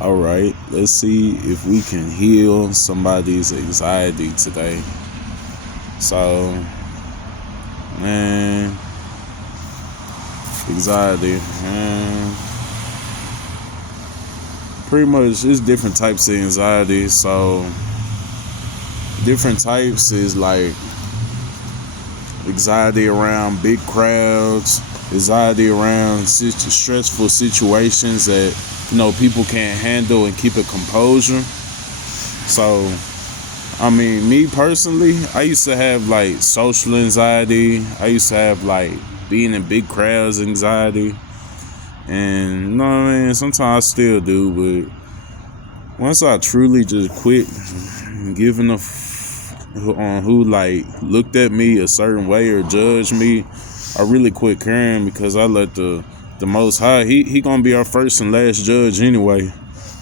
All right, let's see if we can heal somebody's anxiety today. So, man, anxiety, man. Pretty much, it's different types of anxiety. So, different types is like anxiety around big crowds, anxiety around stressful situations that people can't handle and keep a composure. So, I mean, me personally, I used to have like social anxiety. I used to have like being in big crowds anxiety. And you know what I mean? Sometimes I still do, but once I truly just quit giving a on who like looked at me a certain way or judged me, I really quit caring, because I let the Most High, he gonna be our first and last judge anyway.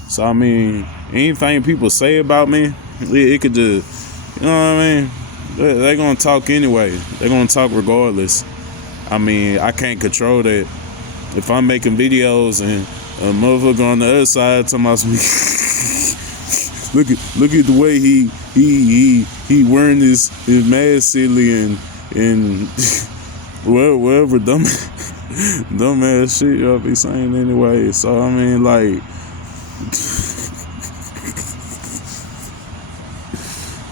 So I mean, anything people say about me, it could just, you know what I mean? They gonna talk anyway. They gonna talk regardless. I mean, I can't control that. If I'm making videos and a motherfucker on the other side talking about some look at the way he wearing his mask silly and whatever dumbass shit y'all be saying anyway. So I mean, like,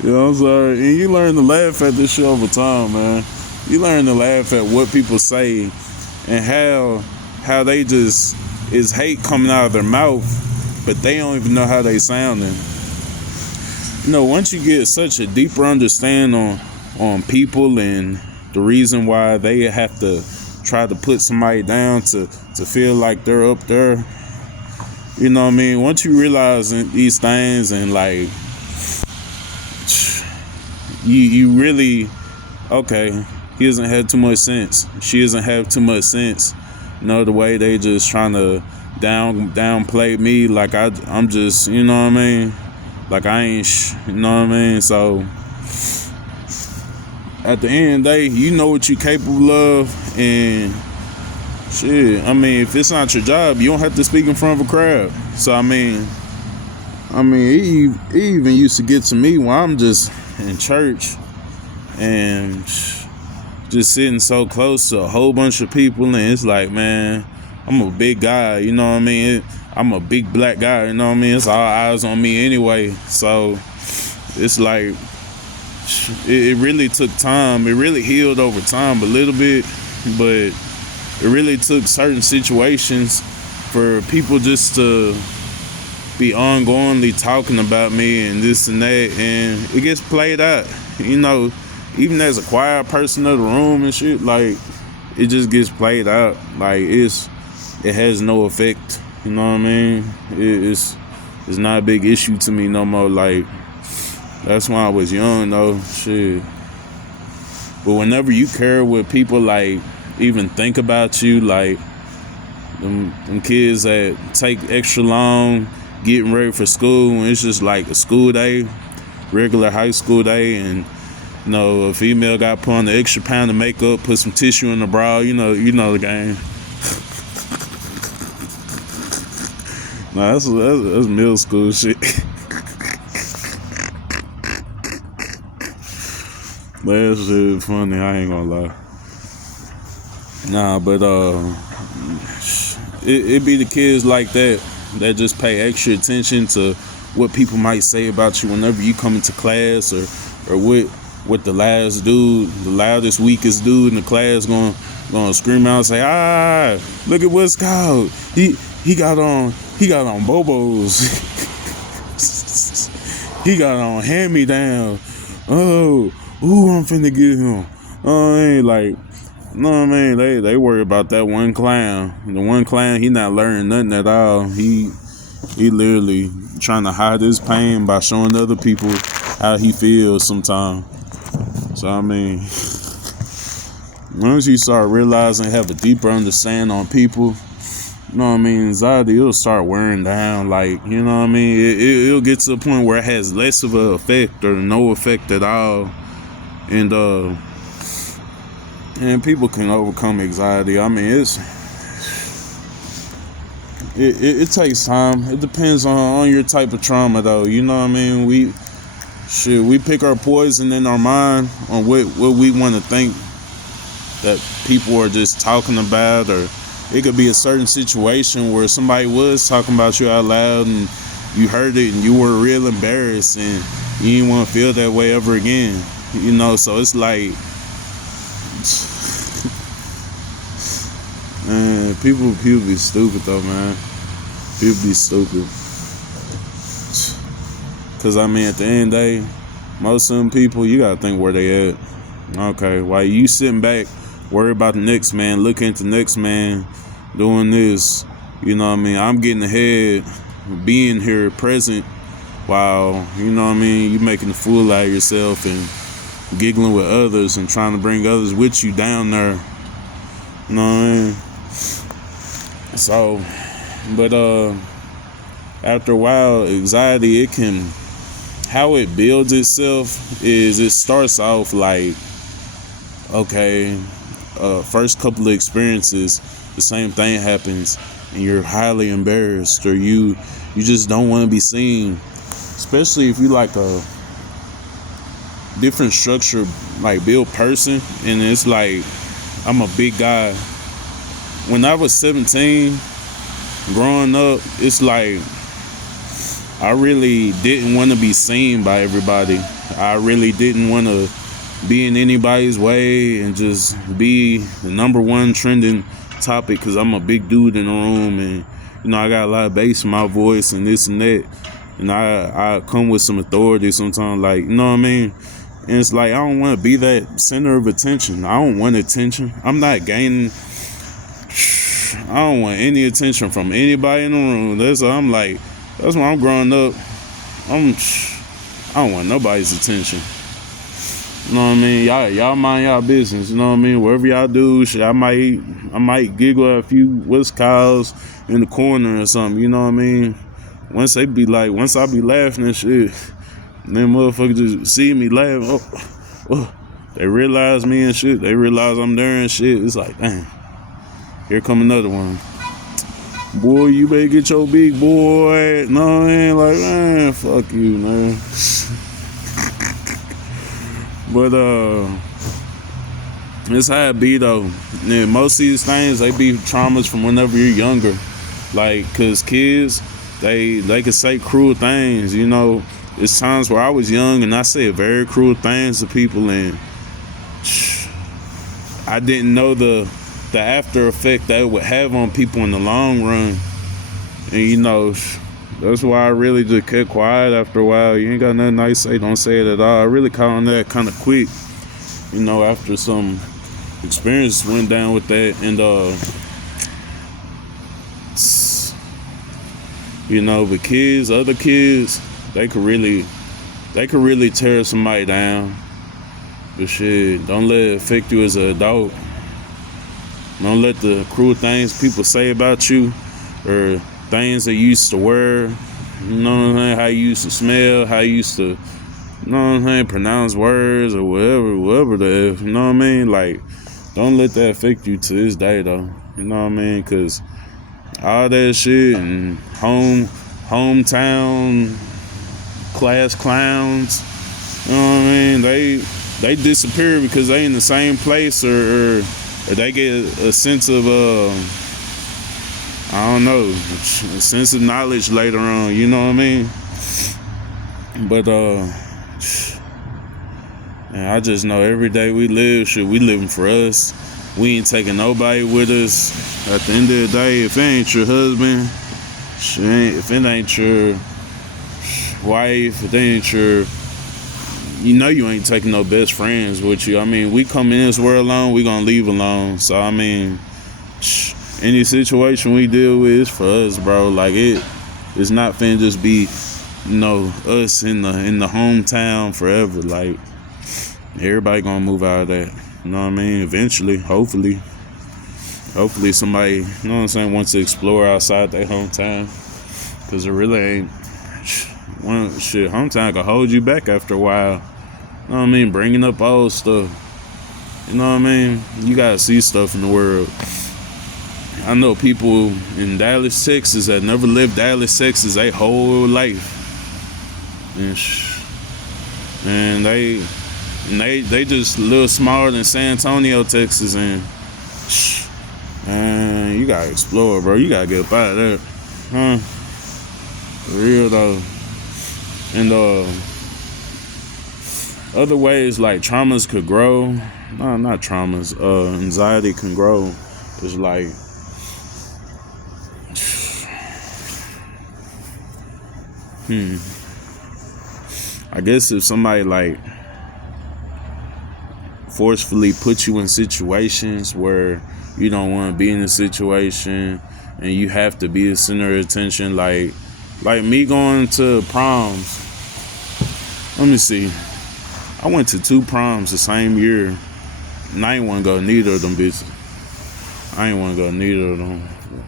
you know, I'm sorry. And you learn to laugh at this shit over time, man. You learn to laugh at what people say and how they just is hate coming out of their mouth, but they don't even know how they sounding. You know, once you get such a deeper understanding on people and the reason why they have to try to put somebody down to feel like they're up there, you know what I mean? Once you realize these things and like you really, okay, he doesn't have too much sense. She doesn't have too much sense. You know, the way they just trying to downplay me like I'm just, you know what I mean? Like I ain't, you know what I mean? So at the end of the day, you know what you're capable of, and shit, I mean, if it's not your job, you don't have to speak in front of a crowd. So I mean, it even used to get to me when I'm just in church and just sitting so close to a whole bunch of people, and it's like, man, I'm a big guy, you know what I mean? I'm a big black guy, you know what I mean? It's all eyes on me anyway. So it's like, it really took time. It really healed over time a little bit, but it really took certain situations for people just to be ongoingly talking about me and this and that, and it gets played out, you know. Even as a quiet person of the room and shit, like, it just gets played out. Like, it has no effect. You know what I mean? It's not a big issue to me no more. Like, that's when I was young, though. Shit. But whenever you care what people, like, even think about you, like, them kids that take extra long getting ready for school, and it's just like a school day, regular high school day, and you know, a female got put on the extra pound of makeup, put some tissue in the bra, you know the game. Nah, that's middle school shit. That shit funny, I ain't gonna lie. Nah, but it be the kids like that just pay extra attention to what people might say about you whenever you come into class, or what the loudest, weakest dude in the class gonna scream out and say, look at what's called. He got on Bobos. He got on hand-me-down. I'm finna get him. Ain't like, you know what I mean? They worry about that one clown. The one clown, he not learning nothing at all. He literally trying to hide his pain by showing other people how he feels sometimes. So I mean, once you start realizing, have a deeper understanding on people, you know what I mean, anxiety, it'll start wearing down. Like, you know what I mean, it'll get to a point where it has less of an effect or no effect at all. And people can overcome anxiety. I mean, it takes time. It depends on your type of trauma, though. You know what I mean? We pick our poison in our mind on what we want to think that people are just talking about, or it could be a certain situation where somebody was talking about you out loud and you heard it and you were real embarrassed and you didn't want to feel that way ever again. You know, so it's like, man, people be stupid though, man. People be stupid. Cause I mean, at the end of the day, most of them people, you gotta think where they at. Okay, while you sitting back, worry about the next man, looking at the next man doing this, you know what I mean? I'm getting ahead, being here present, while, you know what I mean, you making a fool out of yourself and giggling with others and trying to bring others with you down there. You know what I mean? So, but after a while, anxiety, how it builds itself is it starts off like, okay, first couple of experiences, the same thing happens and you're highly embarrassed, or you just don't want to be seen, especially if you like a different structure, like build person. And it's like, I'm a big guy. When I was 17, growing up, it's like I really didn't want to be seen by everybody. I really didn't want to be in anybody's way and just be the number one trending topic, because I'm a big dude in the room, and you know, I got a lot of bass in my voice and this and that, and I come with some authority sometimes, like, you know what I mean? And it's like, I don't want to be that center of attention. I don't want attention. I'm not gaining. I don't want any attention from anybody in the room. That's why I'm growing up. I don't want nobody's attention. You know what I mean? Y'all mind y'all business. You know what I mean? Whatever y'all do, shit, I might giggle at a few what's calls in the corner or something. You know what I mean? Once I be laughing and shit, and then motherfuckers just see me laugh. Oh, they realize me and shit. They realize I'm there and shit. It's like, damn, here come another one. Boy, you better get your big boy. No, I ain't like, man, fuck you, man. But it's how it be though. And most of these things, they be traumas from whenever you're younger. Like, cause kids, they can say cruel things. You know, it's times where I was young and I said very cruel things to people, and I didn't know the after effect that it would have on people in the long run. And you know, that's why I really just kept quiet after a while. You ain't got nothing nice to say, don't say it at all. I really caught on that kind of quick, you know, after some experience went down with that. And you know, but other kids, they could really tear somebody down. But shit, don't let it affect you as an adult. Don't let the cruel things people say about you, or things that you used to wear, you know what I'm saying, how you used to smell, how you used to, you know what I'm saying, pronounce words or whatever the F, you know what I mean? Like, don't let that affect you to this day though, you know what I mean? Cause all that shit and hometown class clowns, you know what I mean? They disappear because they in the same place, or they get a sense of I don't know, a sense of knowledge later on, you know what I mean? But man, I just know every day we live, shit, we living for us. We ain't taking nobody with us. At the end of the day, if it ain't your husband, shit, if it ain't your wife, if it ain't your, you know, you ain't taking no best friends with you. I mean, we come in this world alone, we gonna leave alone. So I mean, any situation we deal with is for us, bro. Like, it's not finna just be, you know, us in the hometown forever. Like, everybody gonna move out of that. You know what I mean? Eventually, hopefully somebody, you know what I'm saying, wants to explore outside their hometown. Cause it really ain't. Hometown can hold you back after a while. You know what I mean? Bringing up old stuff. You know what I mean? You gotta see stuff in the world. I know people in Dallas, Texas that never lived Dallas, Texas their whole life. And they just a little smaller than San Antonio, Texas, and you gotta explore, bro. You gotta get up out of there, huh? For real though. And other ways like traumas could grow. No, not traumas. Anxiety can grow. It's like I guess if somebody like forcefully put you in situations where you don't want to be in a situation and you have to be the center of attention, like me going to proms. Let me see. I went to 2 proms the same year, and I ain't want to go to neither of them bitches.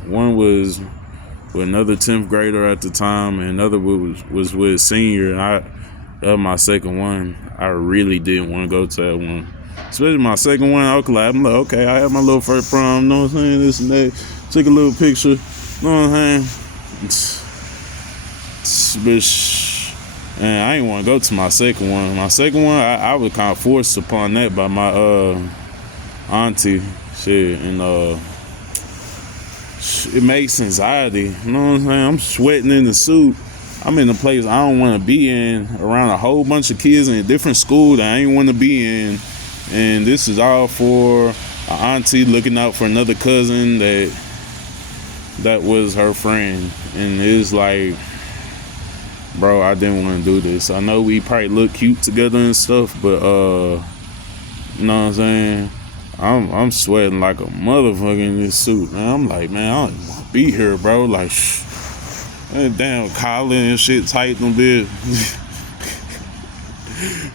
One was with another 10th grader at the time, and another was with a senior. And that was my second one. I really didn't want to go to that one. Especially my second one, I'm like, okay, I had my little first prom, you know what I'm saying, this and that. Took a little picture, you know what I'm saying? Bitch, and I didn't want to go to my second one. My second one, I was kind of forced upon that by my auntie, shit, and it makes anxiety, you know what I'm saying? I'm sweating in the suit. I'm in a place I don't want to be in, around a whole bunch of kids in a different school that I ain't want to be in. And this is all for an auntie looking out for another cousin that was her friend. And it's like, bro, I didn't want to do this. I know we probably look cute together and stuff, but you know what I'm saying? I'm sweating like a motherfucker in this suit, man. I'm like, man, I don't even want to be here, bro. Like, that damn collar and shit tight on bit.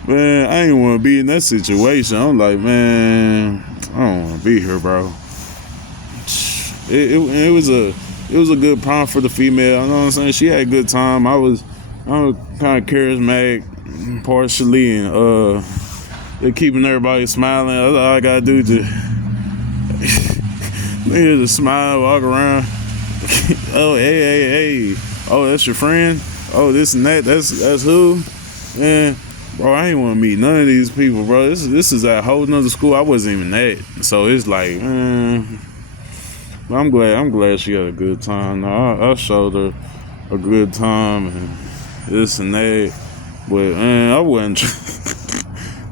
Man, I ain't want to be in that situation. I'm like, man, I don't want to be here, bro. It was a good prom for the female. You know what I'm saying? She had a good time. I was kind of charismatic, partially, and keeping everybody smiling. That's all I gotta do to just smile, walk around. Oh, hey. Oh, that's your friend? Oh, this and that. That's who? Man, bro, I ain't want to meet none of these people, bro. This is a whole nother school. I wasn't even at. So it's like, man, I'm glad she had a good time. I showed her a good time and this and that. But man, I wasn't.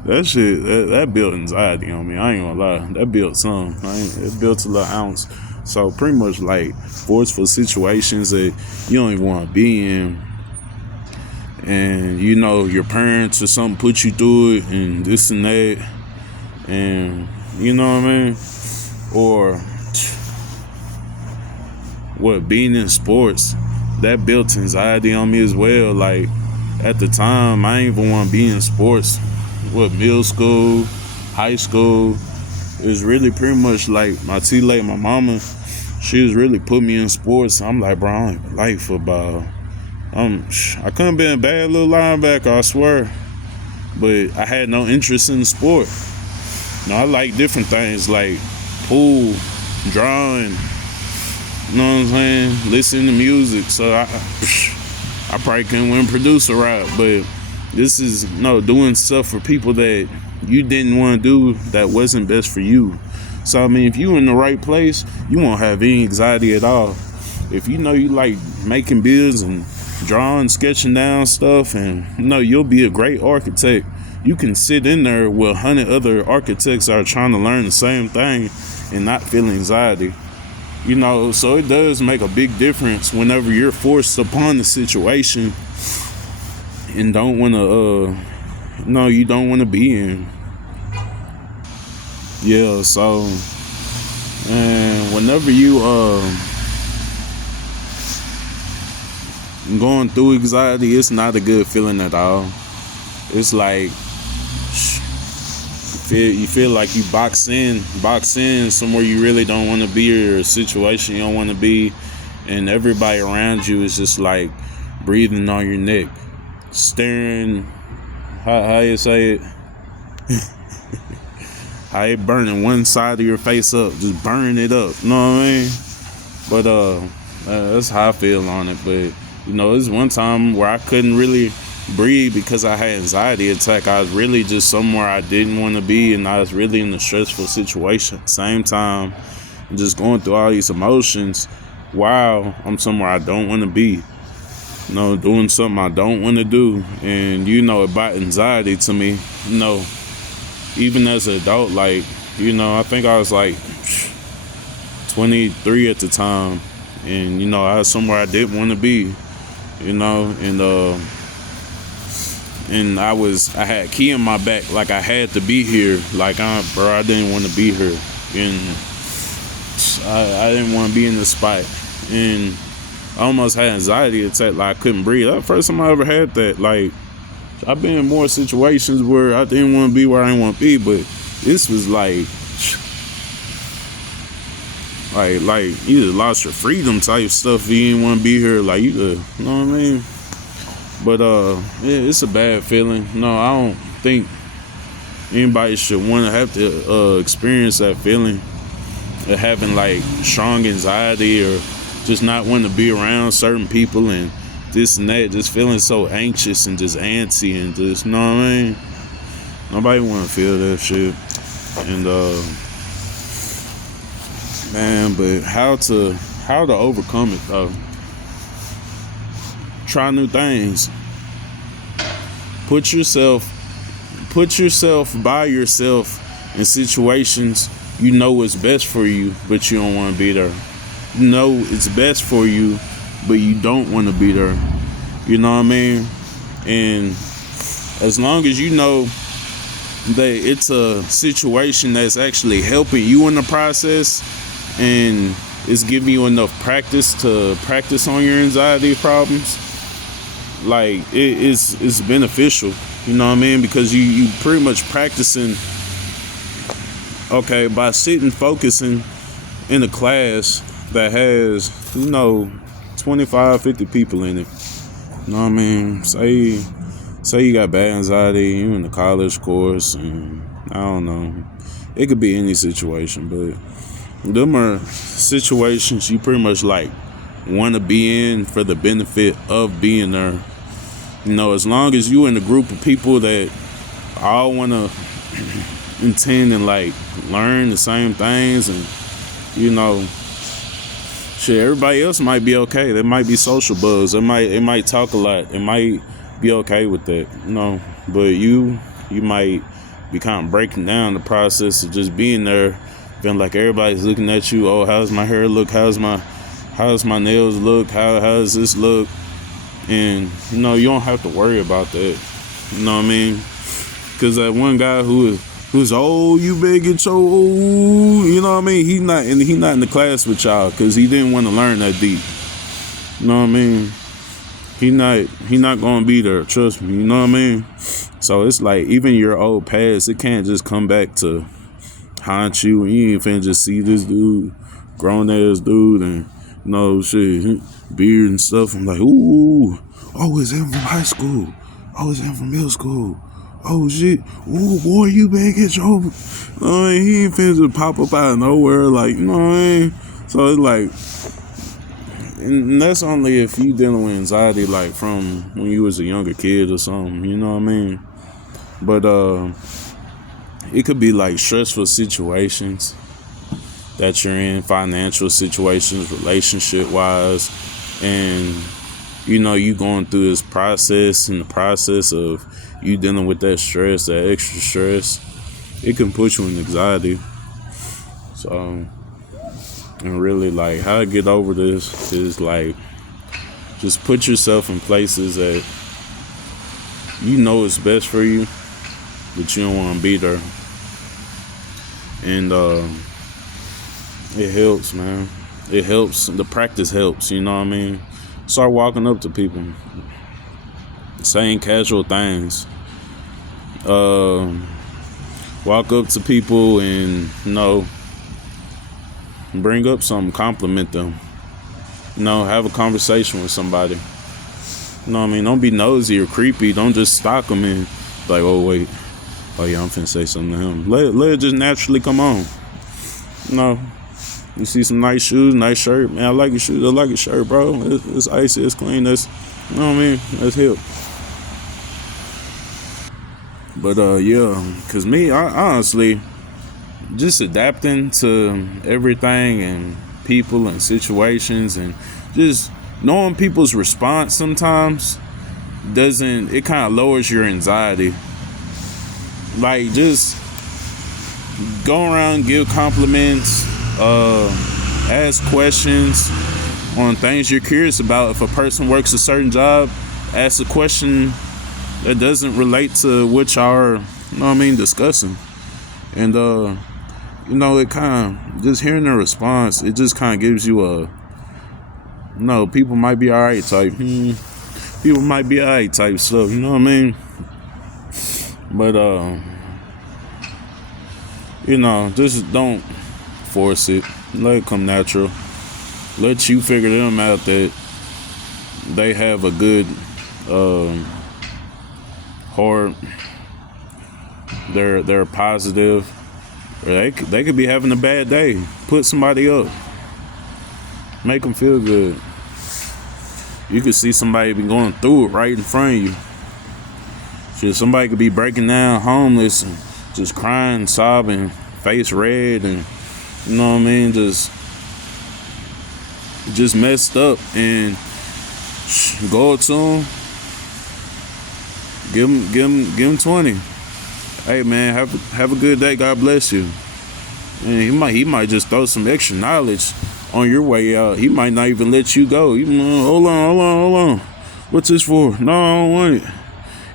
That shit, that built anxiety on me. I ain't gonna lie. That built some. It built a little ounce. So pretty much like forceful situations that you don't even want to be in. And you know your parents or something put you through it and this and that. And you know what I mean? Or being in sports, that built anxiety on me as well. Like at the time, I ain't even want to be in sports. Middle school, high school, it was really pretty much like my my mama, she was really put me in sports. I'm like, bro, I don't even like football. I couldn't be a bad little linebacker, I swear. But I had no interest in the sport. I like different things like pool, drawing, you know what I'm saying? Listening to music. So I probably couldn't win producer route, but this is doing stuff for people that you didn't want to do that wasn't best for you. So I mean, if you in the right place, you won't have any anxiety at all. If you like making bills and drawing, sketching down stuff, and you'll be a great architect. You can sit in there with 100 other architects that are trying to learn the same thing and not feel anxiety. So it does make a big difference whenever you're forced upon the situation and don't want to, you don't want to be in. Yeah, so, and whenever you, going through anxiety, it's not a good feeling at all. It's like, you feel like you box in somewhere you really don't want to be, or a situation you don't want to be, and everybody around you is just like breathing on your neck, staring, how you say it? How it burning one side of your face up, just burning it up, you know what I mean? But that's how I feel on it. But there's one time where I couldn't really breathe because I had anxiety attack. I was really just somewhere I didn't want to be, and I was really in a stressful situation. Same time, I'm just going through all these emotions while I'm somewhere I don't want to be. Doing something I don't want to do. And about anxiety to me, even as an adult, like, I think I was like 23 at the time, and I was somewhere I didn't want to be, and I had key in my back, like I had to be here, like I didn't want to be here, and I didn't want to be in this spot, and I almost had anxiety attack, like I couldn't breathe. That first time I ever had that. Like, I've been in more situations where I didn't want to be where I didn't want to be, but this was like you just lost your freedom type stuff if you didn't want to be here. Like, you know what I mean? But it's a bad feeling. No, I don't think anybody should want to have to experience that feeling of having like strong anxiety or just not wanting to be around certain people and this and that, just feeling so anxious and just antsy and just, what I mean? Nobody want to feel that shit. And man, but how to overcome it though? Try new things. Put yourself by yourself in situations it's best for you, but you don't want to be there. It's best for you, but you don't want to be there. You know what I mean? And as long as you know that it's a situation that's actually helping you in the process and it's giving you enough practice to practice on your anxiety problems, like it's beneficial. You know what I mean? Because you pretty much practicing, okay, by sitting focusing in a class that has 25, 50 people in it. You know what I mean? Say you got bad anxiety, you in the college course, and I don't know. It could be any situation, but them are situations you pretty much like want to be in for the benefit of being there. As long as you in a group of people that all want to intend and like learn the same things, and shit, everybody else might be okay. They might be social bugs. They might talk a lot. They might be okay with that, But you might be kind of breaking down the process of just being there, feeling like everybody's looking at you. Oh, how's my hair look? How's my nails look? How does this look? And you don't have to worry about that. You know what I mean? Because that one guy who's you better get your you know what I mean? He not in the class with y'all because he didn't want to learn that deep. You know what I mean? He not gonna be there. Trust me. You know what I mean? So it's like even your old past, it can't just come back to haunt you, and you ain't finna just see this dude, grown ass dude, and shit, beard and stuff. I'm like, ooh, oh, it's him from high school. Oh, it's him from middle school. Oh shit! Ooh, boy, you better get your. He ain't finna just pop up out of nowhere, like, you know what I mean? So it's like, and that's only if you dealing with anxiety, like from when you was a younger kid or something. You know what I mean? But it could be like stressful situations that you're in, financial situations, relationship wise, and you going through this process, and the process of you dealing with that stress, that extra stress, it can put you in anxiety. So, and really, like, how to get over this is like just put yourself in places that it's best for you, but you don't want to be there. And it helps, man. It helps. The practice helps, you know what I mean? Start walking up to people, saying casual things. Walk up to people and, bring up something, compliment them. Have a conversation with somebody. You know what I mean? Don't be nosy or creepy. Don't just stalk them and like, oh, wait. Oh, yeah, I'm finna say something to him. Let it just naturally come on. You see some nice shoes, nice shirt. Man, I like your shoes. I like your shirt, bro. It's icy. It's clean. That's, you know what I mean? That's hip. But yeah, cause me, I honestly just adapting to everything and people and situations, and just knowing people's response sometimes doesn't, it kind of lowers your anxiety. Like, just go around, give compliments, ask questions on things you're curious about. If a person works a certain job, ask a question that doesn't relate to what y'all are, you know what I mean, discussing. And you know, it kind of, just hearing their response, it just kind of gives you a, no, people might be alright type. People might be alright type stuff, you know what I mean? But you know, just don't force it. Let it come natural. Let you figure them out that they have a good heart. They're positive. Or they could be having a bad day. Put somebody up. Make them feel good. You could see somebody be going through it right in front of you. Shit, somebody could be breaking down, homeless, and just crying, sobbing, face red, and you know what I mean, just messed up. And go up to him, give him 20. Hey man, have a good day. God bless you. And he might just throw some extra knowledge on your way out. He might not even let you go. Hold on. What's this for? No, I don't want it.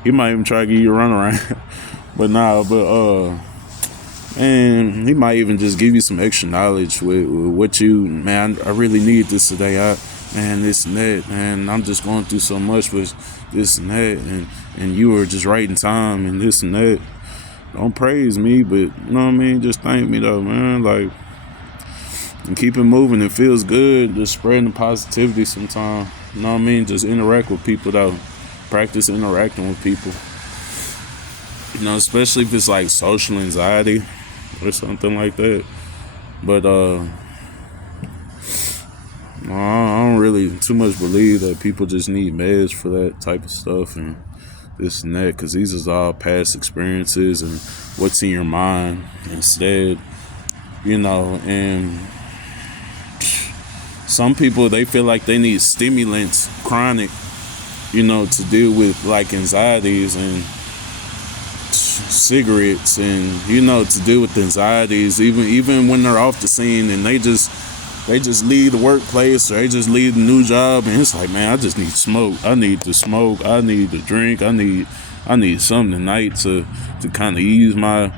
He might even try to give you a runaround. And he might even just give you some extra knowledge with what you, man, I really need this today. This and that, man, I'm just going through so much with this and that, and you were just right in time and this and that. Don't praise me, but you know what I mean? Just thank me though, man. Like, and keep it moving. It feels good. Just spreading the positivity sometimes. You know what I mean? Just interact with people though. Practice interacting with people. You know, especially if it's like social anxiety or something like that. But I don't really too much believe that people just need meds for that type of stuff and this and that, because these is all past experiences and what's in your mind instead, you know. And some people, they feel like they need stimulants, chronic, you know, to deal with like anxieties, and cigarettes, and you know, to deal with anxieties, even when they're off the scene, and they just leave the workplace, or they just leave the new job, and it's like, man, I just need smoke. I need to smoke. I need to drink. I need something tonight to kind of ease my,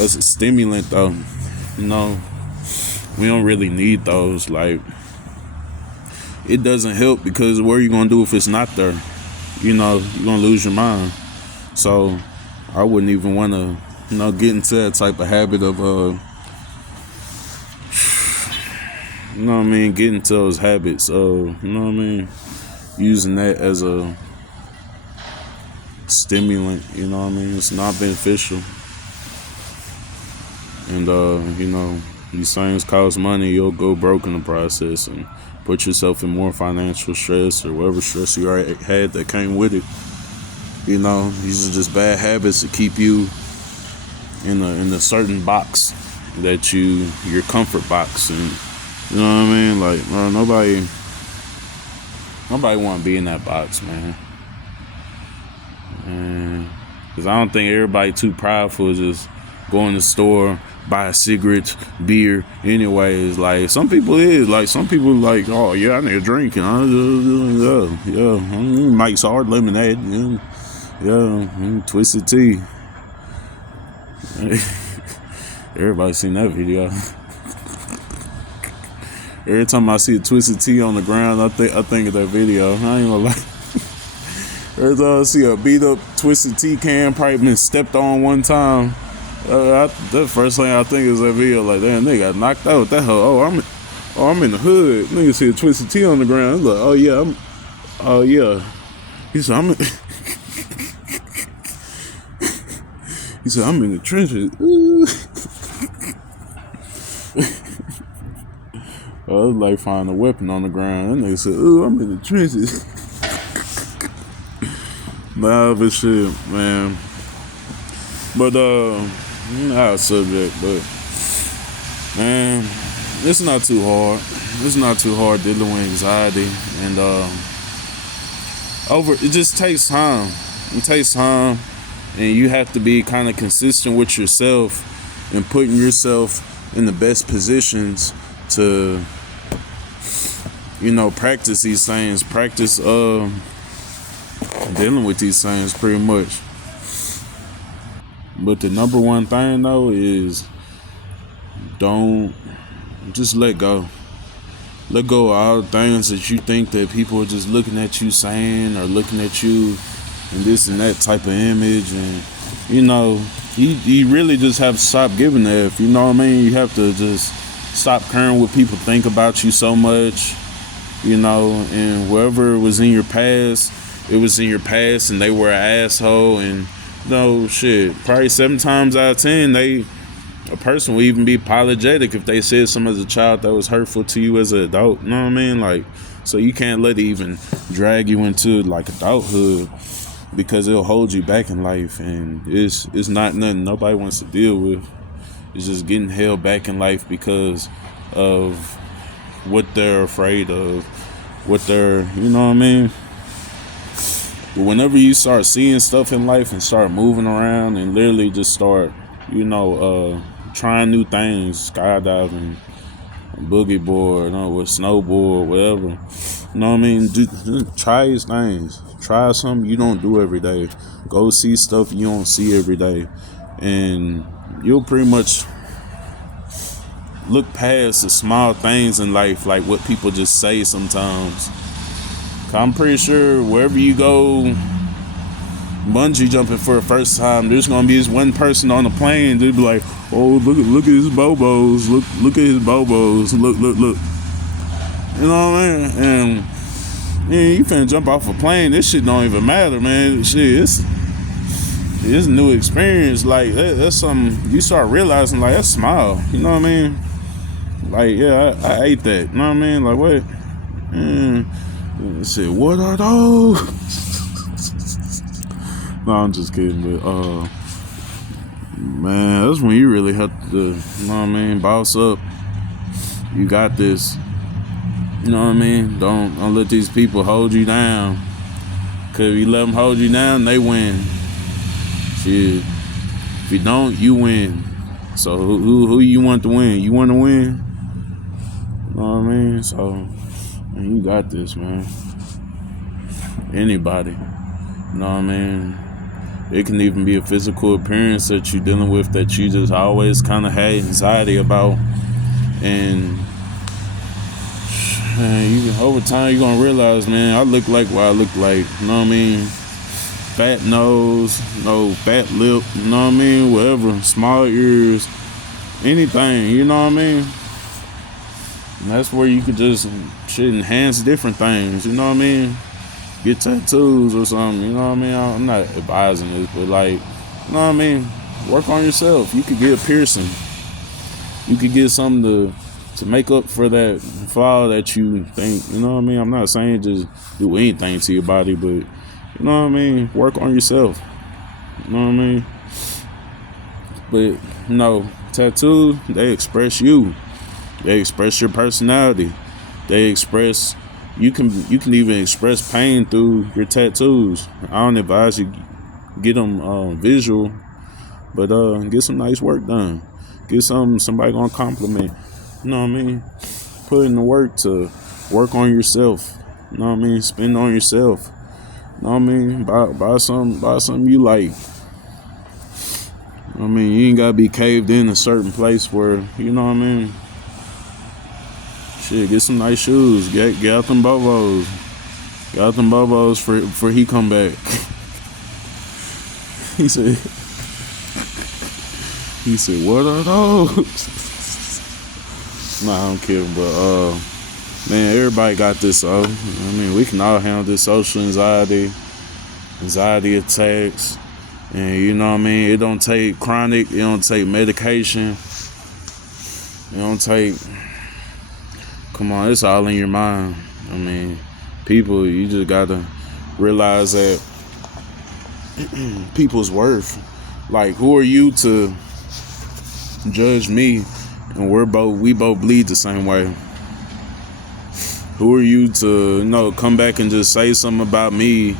as a stimulant though. You know, we don't really need those. Like, it doesn't help, because what are you gonna do if it's not there? You know, you're gonna lose your mind. So I wouldn't even want to, you know, get into that type of habit of you know what I mean, get into those habits of, you know what I mean, using that as a stimulant. You know what I mean? It's not beneficial. And you know, these things cost money. You'll go broke in the process and put yourself in more financial stress, or whatever stress you already had that came with it. You know, these are just bad habits to keep you in a certain box, that your comfort box. And you know what I mean? Like, bro, nobody want to be in that box, man. Because I don't think everybody too prideful to just go in the store, buy cigarettes, beer. Anyways, like, some people is like, some people like, oh yeah, I need a drink, and Mike's Hard Lemonade, Twisted Tea. Everybody seen that video. Every time I see a Twisted Tea on the ground, I think of that video. I ain't gonna lie. Every time I see a beat up Twisted Tea can, probably been stepped on one time, the first thing I think is that video. Like, damn, they got knocked out with that hoe. I'm in the hood. Nigga see a Twisted Tea on the ground. I'm like, oh yeah. He said, he said, I'm in the trenches. was like finding a weapon on the ground. And they said, "Oh, I'm in the trenches." Nah, but shit, man. But not a subject, but man, it's not too hard. It's not too hard dealing with anxiety, and it just takes time. It takes time, and you have to be kind of consistent with yourself and putting yourself in the best positions to, practice these things, practice dealing with these things pretty much. But the number one thing though is don't just let go. Let go of all the things that you think that people are just looking at you saying or looking at you and this and that type of image. And you really just have to stop giving a F. You know what I mean? You have to just stop caring what people think about you so much. And whoever was in your past, it was in your past and they were an asshole. And shit, probably 7 times out of 10 a person will even be apologetic if they said something as a child that was hurtful to you as an adult. You know what I mean? Like, so you can't let it even drag you into like adulthood, because it'll hold you back in life, and it's not nothing nobody wants to deal with. It's just getting held back in life because of what they're afraid of, what they're, you know what I mean? But whenever you start seeing stuff in life and start moving around and literally just start, trying new things, skydiving, boogie board, with snowboard, whatever. You know what I mean? Try these things. Try something you don't do every day. Go see stuff you don't see every day. And you'll pretty much look past the small things in life, like what people just say sometimes. 'Cause I'm pretty sure wherever you go, bungee jumping for the first time, there's gonna be this one person on the plane. They'd be like, "Oh, look at his bobos. Look at his bobos. Look. You know what I mean?" And you finna jump off a plane. This shit don't even matter, man. Shit, it's a new experience. Like that's something you start realizing. Like, that's smile. You know what I mean? Like, yeah, I ate that. You know what I mean? Like, what? I said, what are those? No, I'm just kidding, but man, that's when you really have to, you know what I mean, boss up. You got this. You know what I mean? Don't let these people hold you down. 'Cause if you let them hold you down, they win. Shit. If you don't, you win. So who you want to win? You want to win? You know what I mean? So, man, you got this, man. Anybody. You know what I mean? It can even be a physical appearance that you're dealing with that you just always kind of had anxiety about. And over time, you're going to realize, man, I look like what I look like. You know what I mean? Fat nose, fat lip, you know what I mean? Whatever. Small ears, anything, you know what I mean? And that's where you could just enhance different things, you know what I mean? Get tattoos or something, you know what I mean? I'm not advising this, but like, you know what I mean? Work on yourself. You could get a piercing. You could get something to make up for that flaw that you think, you know what I mean? I'm not saying just do anything to your body, but you know what I mean? Work on yourself. You know what I mean? But tattoos, they express you. They express your personality. They express. You can even express pain through your tattoos. I don't advise you get them visual, but get some nice work done. Get somebody gonna compliment. You know what I mean? Put in the work to work on yourself. You know what I mean? Spend on yourself. You know what I mean? Buy something you like. I mean, you ain't gotta be caved in a certain place where, you know what I mean? Shit, get some nice shoes. Get out them bobos. Get out them bobos for he come back. He said, what are those? Nah, I'm kidding, but man, everybody got this. I mean, we can all handle this social anxiety attacks, and you know what I mean. It don't take chronic. It don't take medication. It don't take come on, it's all in your mind. I mean, people, you just gotta realize that people's worth. Like, who are you to judge me? And we both bleed the same way. Who are you to, come back and just say something about me,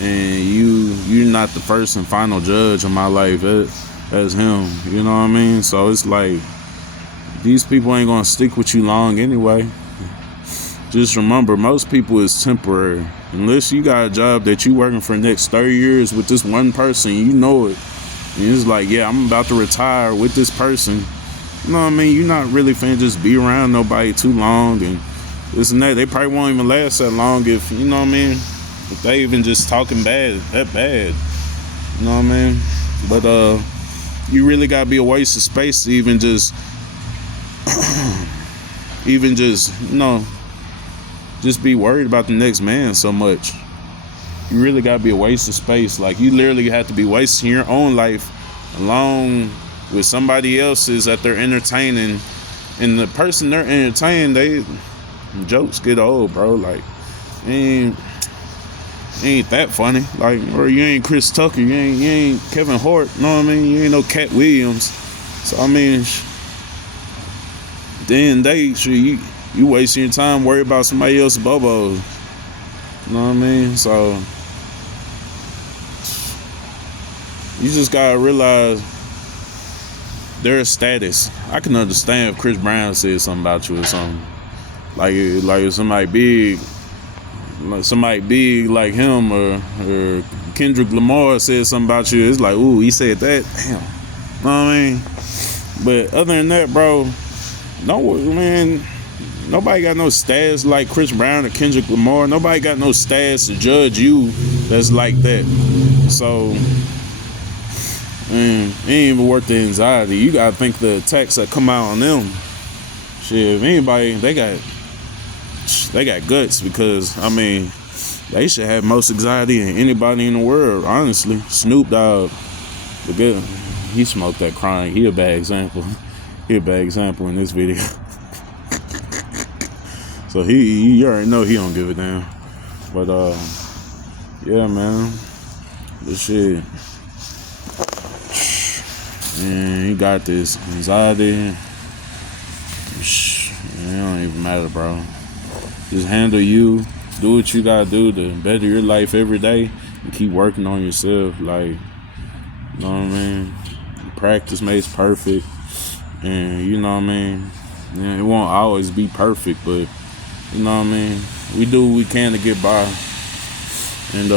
and you're not the first and final judge of my life as him. You know what I mean? So it's like, these people ain't gonna stick with you long anyway. Just remember, most people is temporary. Unless you got a job that you working for the next 30 years with this one person, you know it. And it's like, yeah, I'm about to retire with this person. You know what I mean? You're not really finna just be around nobody too long and this and that. They probably won't even last that long if, you know what I mean, if they even just talking that bad. You know what I mean? But you really gotta be a waste of space to even just just be worried about the next man so much. You really gotta be a waste of space. Like, you literally have to be wasting your own life along with somebody else's that they're entertaining. And the person they're entertaining, jokes get old, bro. Like, ain't that funny. Like, or you ain't Chris Tucker, you ain't Kevin Hart, you know what I mean? You ain't no Cat Williams. So I mean, then you wasting your time worried about somebody else's bobos. You know what I mean? So you just gotta realize their status. I can understand if Chris Brown said something about you or something. Like if somebody big like him or Kendrick Lamar said something about you, it's like, ooh, he said that. Damn. You know what I mean? But other than that, bro, nobody got no stats like Chris Brown or Kendrick Lamar. Nobody got no stats to judge you that's like that. So, it ain't even worth the anxiety. You gotta think the attacks that come out on them. Shit, if anybody, they got guts, because I mean, they should have most anxiety than anybody in the world, honestly. Snoop Dogg, he smoked that crying. He a bad example. He a bad example in this video. So you already know he don't give a damn. But yeah, man. This shit. Man, he got this anxiety. It don't even matter, bro. Just handle you. Do what you gotta do to better your life every day, and keep working on yourself. Like, you know what I mean? Practice makes perfect. And you know what I mean? Yeah, it won't always be perfect, but you know what I mean? We do what we can to get by. And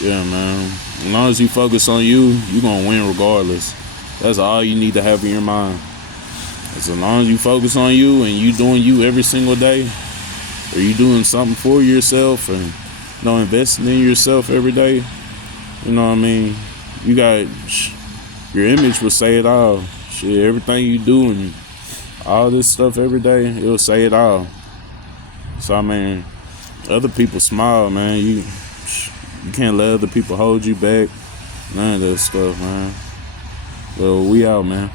yeah, man. As long as you focus on you, you're gonna win regardless. That's all you need to have in your mind. As long as you focus on you and you doing you every single day, or you doing something for yourself and investing in yourself every day, you know what I mean? You got your image will say it all. Shit, everything you do and all this stuff every day, it'll say it all. So I mean, other people smile, man. You can't let other people hold you back. None of that stuff, man. Well, we out, man.